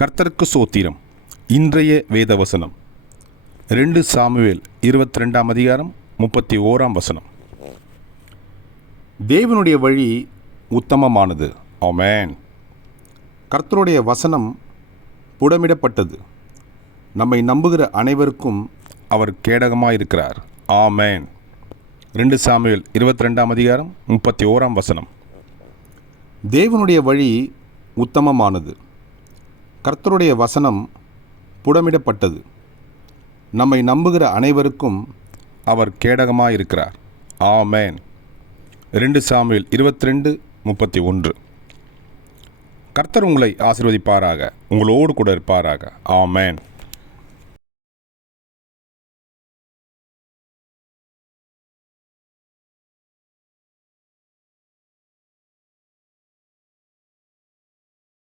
கர்த்தருக்கு சோத்திரம். இன்றைய வேதவசனம் 2 சாமுவேல் 22ஆம் அதிகாரம் 31ஆம் வசனம். தேவனுடைய வழி உத்தமமானது. ஆமென். கர்த்தருடைய வசனம் புடமிடப்பட்டது. நம்மை நம்புகிற அனைவருக்கும் அவர் கேடகமாயிருக்கிறார். ஆமென். 2 சாமுவேல் 22ஆம் அதிகாரம் 31ஆம் வசனம். தேவனுடைய வழி உத்தமமானது. கர்த்தருடைய வசனம் புடமிடப்பட்டது. நம்மை நம்புகிற அனைவருக்கும் அவர் கேடகமாயிருக்கிறார். ஆமென். 2 சாமுவேல் 22:31. கர்த்தர் உங்களை ஆசீர்வதிப்பாராக, உங்களோடு கூட இருப்பாராக. ஆமென்.